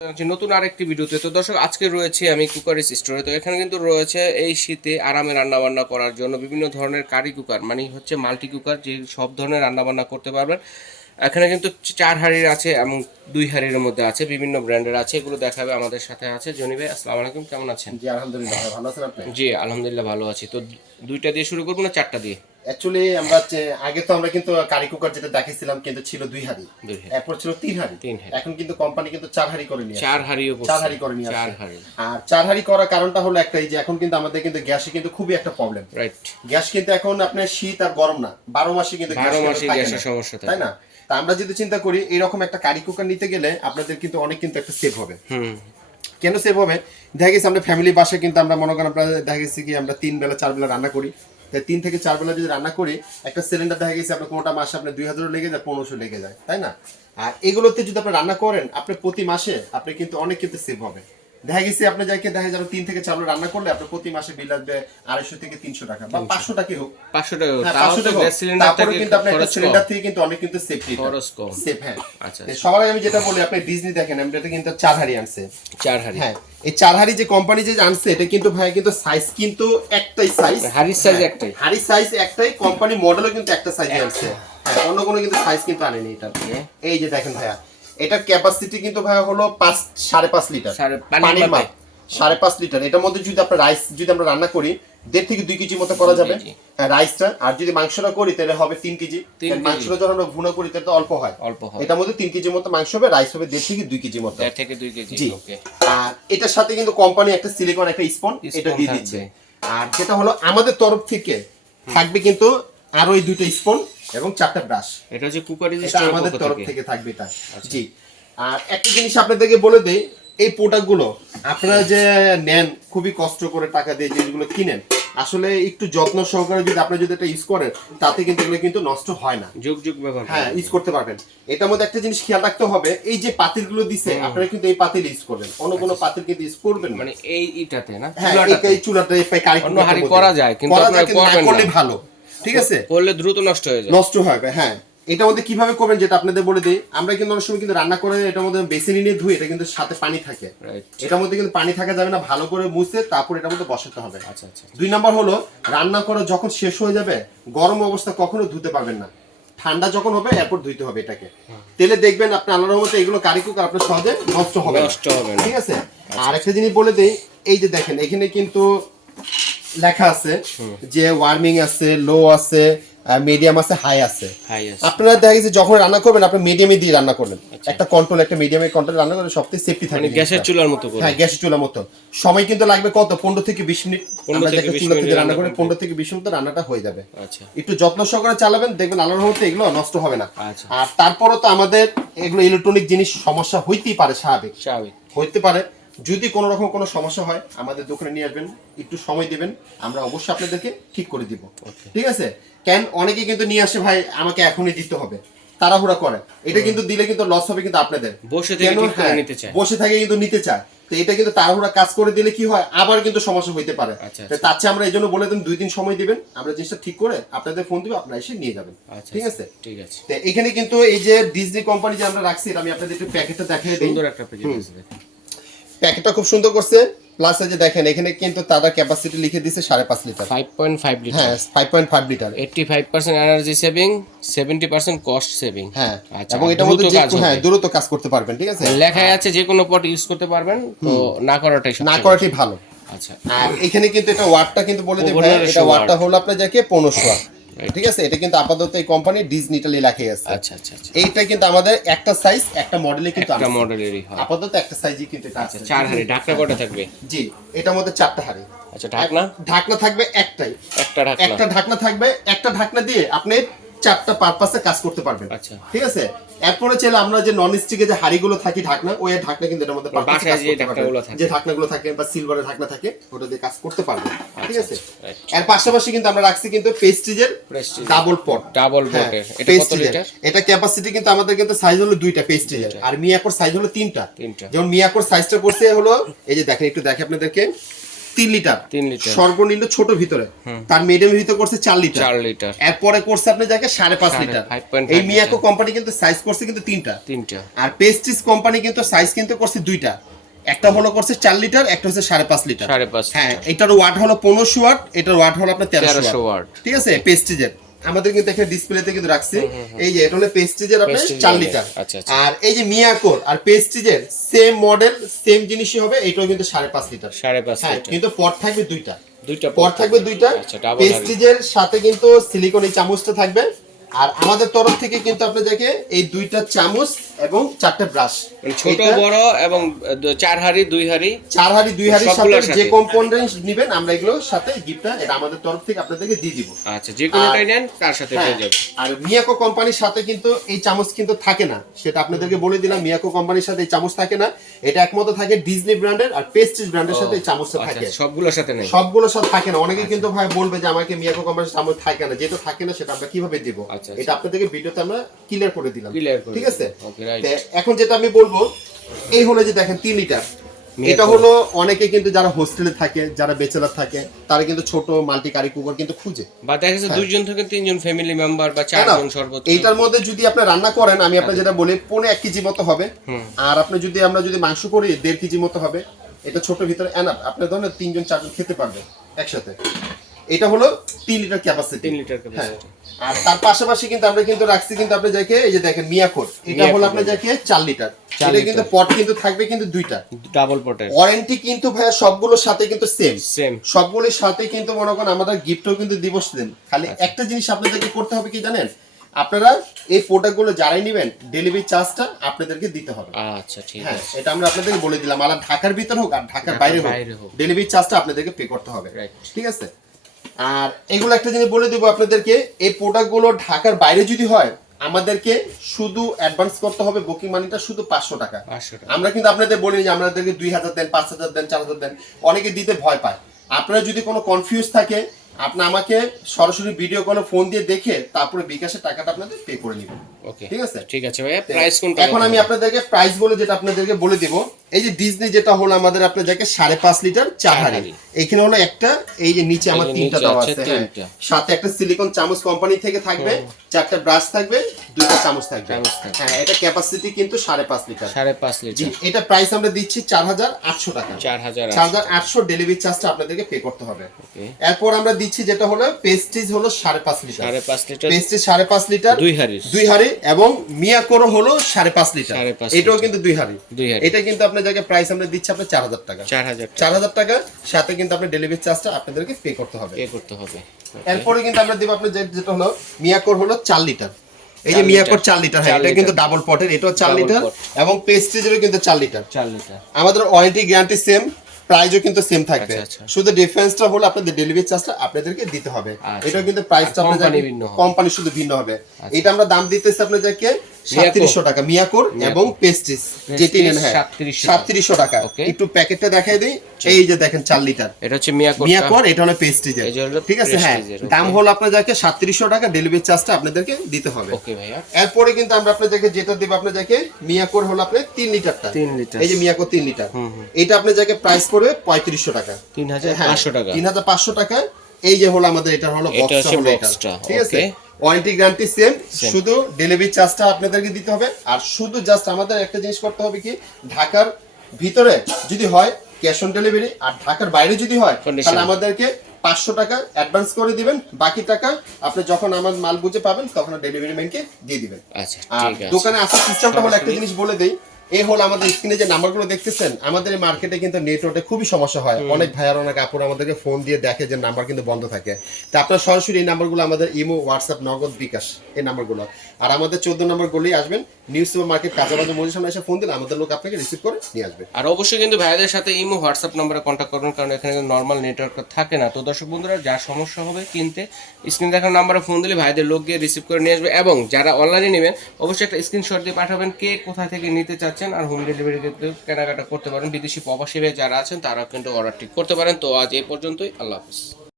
নতুন আরেকটি ভিডিওতে তো দর্শক আজকে রয়েছে আমি কুকারিস স্টোরে। তো এখানে কিন্তু রয়েছে এই শীতে আরামে রান্নাবান্না করার জন্য বিভিন্ন ধরনের কারি কুকার, মানে হচ্ছে মাল্টি কুকার, যে সব ধরনের রান্নাবান্না করতে পারবেন। এখানে কিন্তু 4 হাঁড়ির আছে এবং 2 হাঁড়ির মধ্যে আছে, বিভিন্ন ব্র্যান্ডের আছে। এগুলো দেখাবে। আমাদের সাথে আছে জনি ভাই। আসসালামু আলাইকুম, কেমন আছেন? জি আলহামদুলিল্লাহ ভাই, ভালো আছেন আপনি? জি আলহামদুলিল্লাহ ভালো আছি। তো 2টা দিয়ে শুরু করবো না 4টা দিয়ে? অ্যাকচুয়ালি আমরা আগে তো আমরা কিন্তু কারি কুকার যেটা দেখাইছিলাম কিন্তু ছিল 2 হাঁড়ি, 2 হাঁড়ি, এরপর ছিল 3 হাঁড়ি। 3 হাঁড়ি। এখন কিন্তু কোম্পানি কিন্তু 4 হাঁড়ি করে নিয়ে 4 হাঁড়িও 4 হাঁড়ি করে নিয়ে 4 হাঁড়ি। আর 4 হাঁড়ি করার কারণটা হলো একটাই, যে এখন কিন্তু আমাদের কিন্তু গ্যাসে কিন্তু খুবই একটা প্রবলেম। রাইট। গ্যাস কিন্তু এখন আপনার শীত আর গরম না, 12 মাসে কিন্তু 12 মাসে গ্যাসের সমস্যা থাকে, তাই না? তা আমরা যদি চিন্তা করি এরকম একটা কারি কুকার নিতে গেলে আপনাদের কিন্তু অনেক কিন্তু একটা সেভ হবে। কেন সেভ হবে? দেখা গেছে আমরা ফ্যামিলি বাসায় কিন্তু আমরা মনে করেন আপনারা দেখা গেছে কি আমরা 3 বেলা 4 বেলা রান্না করি। তাই 3 থেকে 4 বেলা যদি রান্না করি, একটা সিলিন্ডার দেখা গেছে আপনার কোনোটা মাসে আপনার 2000 লেগে যায়, 1500 লেগে যায়, তাই না? আর এগুলোতে যদি আপনি রান্না করেন আপনি প্রতি মাসে আপনি কিন্তু অনেক কিন্তু সেভ হবে। দেখা গেছে আপনি যাকে দেখা যাবে 3 থেকে 4 বেলা রান্না করলে আপনার প্রতি মাসে বিল আসবে 250 থেকে 300 টাকা বা 500 টাকা হোক, 500 টাকা হোক। তাও তো গ্যাস সিলিন্ডার থেকে কিন্তু আপনি একটা সিলিন্ডার থেকে কিন্তু অনেক কিন্তু সেফটি খরচ কম। সেফ। হ্যাঁ আচ্ছা, সবার আগে আমি যেটা বলি, আপনি ডিজনি দেখেন এটা কিন্তু 4 হাঁড়ি আনছে। 4 হাঁড়ি। হ্যাঁ এই 4 হাঁড়ি যে কোম্পানি যে আনছে এটা কিন্তু ভাই কিন্তু সাইজ কিন্তু একটাই সাইজ, হাঁড়ির সাইজ একটাই, হাঁড়ির সাইজ একটাই, কোম্পানি মডেলও কিন্তু একটা সাইজে আনছে। হ্যাঁ অন্য কোনো কিন্তু সাইজ কিন্তু আনেনি এটা। এই যে দেখেন ভাইয়া, এটার ক্যাপাসিটি কিন্তু ভাইয়া হলো 5.5 লিটার পানির মাপ, 5.5 লিটার। এটার মধ্যে যদি আপনার রাইস যদি আমরা রান্না করি 1.5 থেকে 2 কেজি মতো করা যাবে রাইসটা। আর যদি মাংসটা করি তাহলে হবে 3 কেজি। মাংসটা যখন আমরা ভুনা করি তাহলে তো অল্প হয়, এটার মধ্যে 3 কেজি মতো মাংস হবে, রাইস হবে 1.5 থেকে 2 কেজি মতো। 1.5 থেকে 2 কেজি। ওকে। আর এটার সাথে কিন্তু কোম্পানি একটা সিলিকন একটা স্পন এটা দিয়ে দিচ্ছে। আর যেটা হলো আমাদের তরফ থেকে থাকবে কিন্তু আরো এই 2টা স্পন এবং 4টা ব্রাশ। এটা হচ্ছে কুকারি যে আমাদের তরফ থেকে থাকবে এটা। জি। আর একটা জিনিস আপনাদেরকে বলে দেই, এই প্রোডাক্টগুলো আপনারা যে নেন খুবই কষ্ট করে টাকা দিয়ে যেগুলো কিনেন, আসলে একটু যত্ন সহকারে যদি আপনি যদি এটা ইউজ করেন তাতে কিন্তু এগুলো কিন্তু নষ্ট হয় না, যুগ যুগ ব্যবহার হ্যাঁ ইউজ করতে পারবেন। এটার মধ্যে একটা জিনিস খেয়াল রাখতে হবে, এই যে পাতিলগুলো দিছে আপনারা কিন্তু এই পাতিল ইউজ করবেন, অন্য কোনো পাতিল কিন্তু ইউজ করবেন মানে এই ইটাতে না, হ্যাঁ এই চুলাতে কারি অন্য হাড়ি করা যায় কিন্তু আপনারা করলে ভালো, ঠিক আছে? করলে দ্রুত নষ্ট হয়ে যায়, নষ্ট হবে। হ্যাঁ এটার মধ্যে কিভাবে করবেন যেটা আপনাদের বলে দিই, আমরা কিন্তু অনেক সময় কিন্তু রান্না করে এটার মধ্যে বেসিনে নিয়ে ধুই, এটা কিন্তু সাথে পানি থাকে, এটার মধ্যে কিন্তু পানি থাকা যাবে না, ভালো করে মুছে তারপর এটার মধ্যে বসাতে হবে। আচ্ছা আচ্ছা। 2 নাম্বার হলো রান্না করা যখন শেষ হয়ে যাবে গরম অবস্থা কখনো ধুতে পারবেন না, ঠান্ডা যখন হবে এরপর ধুইতে হবে এটাকে। তেলে দেখবেন আপনি আল্লাহর মতো এগুলো কারি কুকার আপনার সহজে নষ্ট হবে না, ঠিক আছে? আর একটা জিনিস বলে দেই, এই যে দেখেন এখানে কিন্তু লেখা আছে যে ওয়ার্মিং আছে, লো আছে, মিডিয়াম আছে, হাই আছে। আপনারা দেখা গেছে যখন রান্না করবেন আপনি মিডিয়ামে দিয়ে রান্না করবেন, একটা কন্ট্রোল একটা মিডিয়ামে কন্ট্রোল রান্না করলে সবথেকে সেফটি থাকে, গ্যাসের চুলার মতো করে। হ্যাঁ গ্যাসের চুলার মতো। সময় কিন্তু লাগবে কত, 15 থেকে 20 মিনিট। আমরা যখন চুলা থেকে রান্না করি 15 থেকে 20 মিনিট রান্নাটা হয়ে যাবে। আচ্ছা একটু যত্ন সহকারে চালাবেন, দেখবেন আল্লাহর রহমতে এগুলো নষ্ট হবে না। আর তারপরও তো আমাদের এগুলো ইলেকট্রনিক জিনিস সমস্যা হইতেই পারে, স্বাভাবিক হইতে পারে। যদি কোনো রকম কোনো সমস্যা হয় আমাদের দোকানে নিয়ে আসবেন, একটু সময় দেবেন, আমরা অবশ্যই আপনাদেরকে ঠিক করে দিব, ঠিক আছে? কেন অনেকে কিন্তু নিয়ে আসে ভাই আমাকে এখনই দিতে হবে, তাড়াহুড়া করে, এটা কিন্তু দিলে কিন্তু লস হবে কিন্তু আপনাদের। বসে থেকে ঠিক করে নিতে চায়, বসে থেকে কিন্তু নিতে চায়, তো এটা কিন্তু তাড়াহুড়া কাজ করে দিলে কি হয় আবার কিন্তু সমস্যা হইতে পারে। তার চেয়ে আমরা এই জন্য বলে দেন 2 দিন সময় দিবেন, আমরা জিনিসটা ঠিক করে আপনাদের ফোন দিব, আপনারা এসে নিয়ে যাবেন, ঠিক আছে? ঠিক আছে। তো এখানে কিন্তু এই যে ডিজনি কোম্পানি যে আমরা রাখছি, আমি আপনাদের একটু প্যাকেটটা দেখাই দিই। সুন্দর একটা প্যাকেট আছে, প্যাকেটটা খুব সুন্দর করছে। প্লাস এই যে দেখেন এখানে কিন্তু তাদের ক্যাপাসিটি লিখে দিয়েছে 5.5 লিটার, 5.5 লিটার। হ্যাঁ 5.5 litre, 85% energy saving, 70% cost saving. হ্যাঁ এবং এটার মধ্যে হ্যাঁ দ্রুত কাজ করতে পারবেন, ঠিক আছে? লেখাই আছে যে কোনো পট ইউজ করতে পারবেন, তো না করাটাই ভালো। আচ্ছা আর এখানে কিন্তু এটা ওয়াটটা কিন্তু বলে দেব, এটা ওয়াটটা হলো আপনার যাকে 1500 ওয়াট, ঠিক আছে? এটা কিন্তু আপাতত এই কোম্পানি ডিজনি ইটালি লেখাই আছে। আচ্ছা আচ্ছা। এইটা কিন্তু আমাদের একটা সাইজ একটা মডেলে কিন্তু একটা মডেলেরই হয়, আপাতত একটা সাইজই কিন্তু এটা আছে। 4 হাঁড়ি। ঢাকনা কয়টা থাকবে? জি এটার মধ্যে 4টা হাঁড়ি। আচ্ছা ঢাকনা থাকবে একটাই, একটা ঢাকনা থাকবে, একটা ঢাকনা দিয়ে আপনি 4টা পারপাসে কাজ করতে পারবেন। আচ্ছা ঠিক আছে। এরপরে চাইলে আমরা যে নন স্টিকে যে হাঁড়িগুলো থাকে ঢাকনা, ওই ঢাকনা কিন্তু এর মধ্যে বাসায় যে ঢাকনাগুলো থাকে, যে ঢাকনাগুলো থাকে বা সিলভারের ঢাকনা থাকে, ওটা দিয়ে কাজ করতে পারবেন, ঠিক আছে? এর পাশাপাশি কিন্তু আমরা রাখছি কিন্তু প্রেস্টিজের ডাবল পট, এটা কত লিটার? এটা ক্যাপাসিটি কিন্তু আমাদের কিন্তু সাইজ হলো 2টা প্রেস্টিজের, আর মিয়াকোর সাইজ হলো 3টা। যেমন মিয়াকোর সাইজটা পড়ছে হলো এই যে দেখেন, একটু দেখে আপনাদেরকে, 3 লিটার 3 লিটার সর্বনিম্ন ছোট ভিতরে, তার মিডিয়াম ভিতরে করছে 4 লিটার 4 লিটার, এরপরে করছে আপনি যাকে 5.5 লিটার। এই মিয়াকো কোম্পানি কিন্তু সাইজ করছে কিন্তু তিনটা, আর পেস্টিস কোম্পানি কিন্তু সাইজ কিন্তু করছে দুইটা, একটা হলো করছে 4 লিটার, একটা হচ্ছে 5.5 লিটার। হ্যাঁ, এটার ওয়াট হলো 1500 ওয়াট, এটার ওয়াট হলো আপনার 1300 ওয়াট। ঠিক আছে, পেস্টিজের আমাদের কিন্তু এখানে ডিসপ্লেতে কিন্তু রাখছি। এই যে এটা হলো পেস্টিজের আপনার 4 লিটার, আর এই যে মিয়াকোর আর পেস্টিজের সেম মডেল সেম জিনিসই হবে, এটাও কিন্তু 5.5 লিটার। হ্যাঁ, কিন্তু পট থাকবে দুইটা পট থাকবে দুইটা। পেস্টিজের সাথে কিন্তু সিলিকন এই চামচটা থাকবে, আর আমাদের তরফ থেকে কিন্তু আপনাদেরকে এই দুইটা চামচ এবং 4টা ব্রাশ, ছোট বড় এবং 4 হাঁড়ি 2 হাঁড়ি সাথে যে কম্পোনেন্ট নেবেন আমরা এগুলোর সাথে গিফটটা এটা আমাদের তরফ থেকে আপনাদেরকে দিয়ে দিব। আচ্ছা, যে কোনোটাই নেন তার সাথে পেয়ে যাবেন। আর মিয়াকো কোম্পানির সাথে কিন্তু এই চামচ কিন্তু থাকে না, সেটা আপনাদেরকে বলে দিলাম। মিয়াকো কোম্পানির সাথে এই চামচ থাকে না, এটা একমাত্র থাকে ডিজনি ব্র্যান্ডের আর পেস্টিজ ব্র্যান্ডের সাথে এই চামচটা থাকে। সবগুলোর সাথে নেই, সবগুলোর সাথে থাকে না। অনেকে কিন্তু ভাই বলবে যে আমাকে মিয়াকো কোম্পানির চামচ থাকে না, যেটা থাকে না সেটা আমরা কিভাবে দিব, এটা আপনাদেরকে ভিডিওতে আমরা ক্লিয়ার করে দিলাম। ঠিক আছে, এখন যেটা আমি বলবো এই হলো যে দেখেন 3 লিটার, এটা হলো অনেকে কিন্তু যারা হোস্টেলে থাকে, যারা ব্যাচেলার থাকে, তারা কিন্তু ছোট মাল্টি কারি কুকার কিন্তু খুঁজে, বা দেখা যাচ্ছে 2 জন থেকে 3 জন ফ্যামিলি মেম্বার বা 4 জন সর্বোচ্চ। এইটার মধ্যে যদি আপনি রান্না করেন, আমি আপনার যেটা বলি 1.5 কেজি মতো হবে, আর আপনি যদি আমরা যদি মাংস করি 1.5 কেজি মতো হবে। এটা ছোট ভিতরে এনাফ, আপনি ধরেন 3 জন 4 জন খেতে পারবে একসাথে। এটা হলো 3 লিটার ক্যাপাসিটি। আর তার পাশাপাশি কিন্তু আমরা কিন্তু রাখছি কিন্তু আপনি দেখে এই যে দেখেন মিয়াকোর, এটা হলো আপনি দেখে 4 লিটার। এটা কিন্তু পট কিন্তু থাকবে কিন্তু দুইটা ডাবল পটের। ওয়ারেন্টি কিন্তু ভাইয়া সবগুলোর সাথে কিন্তু সেম সবগুলোর সাথে কিন্তু মনে করেন আমাদের গিফটও কিন্তু দিবস দেন। খালি একটা জিনিস আপনাদেরকে করতে হবে কি জানেন, আপনারা এই প্রোডাক্টগুলো যারাই নেবেন ডেলিভারি চার্জটা আপনাদেরকে দিতে হবে। আচ্ছা, ঠিক আছে, আছে, এটা আমরা আপনাদেরকে বলে দিলাম। আর ঢাকার ভিতর হোক আর ঢাকার বাইরে হোক ডেলিভারি চার্জটা আপনাদেরকে পে করতে হবে। ঠিক আছে, আর এগুলো একটা জিনিস বলে দেবো আপনাদেরকে, এই প্রোডাক্টগুলো ঢাকার বাইরে যদি হয় আমাদেরকে শুধু অ্যাডভান্স করতে হবে, বুকিং মানিটা শুধু 500 টাকা। আমরা কিন্তু আপনাদের বলি যে আমাদেরকে 2000 দেন, 5000 দেন, 4000 দেন, অনেকে দিতে ভয় পায়। আপনারা যদি কোনো কনফিউজ থাকে আপনি আমাকে সরাসরি ভিডিও কলে ফোন দিয়ে দেখে তারপরে বিকাশের টাকাটা আপনাদের পে করে নেবেন। ওকে, ঠিক আছে ভাইয়া। প্রাইস কোনটা? এখন আমি আপনাদেরকে প্রাইস বলে যেটা আপনাদেরকে বলে দেব, এই যে ডিজনি যেটা হলো আমাদের আপনাদেরকে 5.5 লিটার 4 হাঁড়ি, এখানে হলো একটা, এই যে নিচে আমার 3টা দেওয়া আছে, সাথে একটা সিলিকন চামচ কোম্পানি থেকে থাকবে, 4টা ব্রাশ থাকবে, 2টা চামচ থাকবে। হ্যাঁ, এটা ক্যাপাসিটি কিন্তু 5.5 লিটার। জি, এটা প্রাইস আমরা দিচ্ছি 4800 টাকা। 4800 ডেলিভারি চার্জটা আপনাদেরকে পে করতে হবে। এরপর আমরা দিচ্ছি যেটা হলো পেস্টিজ হলো 5.5 লিটার, পেস্টিজ 5.5 লিটার 2 হাঁড়ি, এবং মিয়াকোর হলো 5.5 লিটার, এটাও কিন্তু 2 হাঁড়ি। এটা কিন্তু আপনাদেরকে প্রাইস আমরা দিচ্ছি আপনার 4000 টাকা। 4000 টাকা সাথে কিন্তু আপনার ডেলিভারি চার্জটা আপনাদেরকে পে করতে হবে। এরপরে কিন্তু আমরা দেব আপনার যেটা হলো মিয়াকোর হলো 4 লিটার, এই যে মিয়াকোর 4 লিটার, হ্যাঁ এটা কিন্তু ডাবল পটের, এটাও 4 লিটার, এবং পেস্টিজেরও কিন্তু 4 লিটার। আমাদের ওয়ারেন্টি গ্যারান্টি সেম, প্রাইসও কিন্তু সেম থাকবে, শুধু ডিফারেন্সটা হলো আপনাদের ডেলিভারি চার্জটা আপনাদেরকে দিতে হবে। এটা কিন্তু প্রাইসটা আপনাদের কোম্পানি শুধু ভিন্ন হবে। এটা আমরা দাম দিতেছি আপনাদেরকে 3700 টাকা মিয়াকোর এবং পেস্টিস যেটি নেন, হ্যাঁ 3700 টাকা। একটু প্যাকেটটা দেখাই দেই, এই যে দেখেন 4 লিটার, এটা হচ্ছে মিয়াকোর, এটা হলো পেস্টিজের। ঠিক আছে, হ্যাঁ দাম হলো আপনাদেরকে 3700 টাকা, ডেলিভারি চার্জটা আপনাদেরকে দিতে হবে। ওকে ভাইয়া। এরপরে কিন্তু আমরা আপনাদেরকে যেটা দেব আপনাদেরকে মিয়াকোর হলো আপনাদের 3 লিটারটা, এই যে মিয়াকোর 3 লিটার, এটা আপনাদেরকে প্রাইস পড়বে 3500 টাকা, 3500 টাকা, 3500 টাকা। এই যে হলো আমাদের এটা হলো বক্সটা, ঠিক আছে, ওয়ারেন্টি গ্যারান্টি সেম, শুধু ডেলিভারি চার্জটা আপনাদেরকে দিতে হবে। আর শুধু জাস্ট আমাদের একটা জিনিস করতে হবে কি, ঢাকার ভিতরে যদি হয় ক্যাশ অন ডেলিভারি, আর ঢাকার বাইরে যদি হয় তাহলে আমাদেরকে 500 টাকা অ্যাডভান্স করে দিবেন, বাকি টাকা আপনি যখন আমার মাল বুঝে পাবেন তখন ডেলিভারি ম্যানকে দিয়ে দিবেন। আচ্ছা, ঠিক আছে। দোকানে আসার সিস্টেমটা হলো একটা জিনিস বলে দেই, এই হলো আমাদের স্ক্রিনে যে নাম্বারগুলো দেখতেছেন, আমাদের এই মার্কেটে কিন্তু নেটওয়ার্কে খুবই সমস্যা হয়, অনেক ভাইয়ার অনেক আপুর আমাদেরকে ফোন দিয়ে দেখে যে নাম্বার কিন্তু বন্ধ থাকে। তা আপনারা সরাসরি এই নাম্বারগুলো আমাদের ইমো, হোয়াটসঅ্যাপ, নগদ, বিকাশ এই নাম্বারগুলো, আর আমাদের 14 নম্বর গলি আসবেন, নিউ সুপার মার্কেট কাঁচাবাজার মসজিদ সামনে এসে ফোন দিলে আমাদের লোক আপনাকে রিসিভ করে নিয়ে আসবে। আর অবশ্যই কিন্তু ভাইয়াদের সাথে ইমো, হোয়াটসঅ্যাপ নম্বরে কন্ট্যাক্ট করবেন, কারণ এখানে নর্মাল নেটওয়ার্ক থাকে না। তো দর্শক বন্ধুরা, যার সমস্যা হবে কিনতে, স্ক্রিনে দেখার নাম্বারে ফোন দিলে ভাইদের লোক গিয়ে রিসিভ করে নিয়ে আসবে। এবং যারা অনলাইনে নেবেন অবশ্যই একটা স্ক্রিনশট দিয়ে পাঠাবেন কে কোথা থেকে নিতে চাচ্ছেন, আর হোম ডেলিভারি কিন্তু কেনাকাটা করতে পারেন। বিদেশি প্রবাসী ভাই যারা আছেন তারা কিন্তু অর্ডারটি করতে পারেন। তো আজ এই পর্যন্তই, আল্লাহ হাফেজ।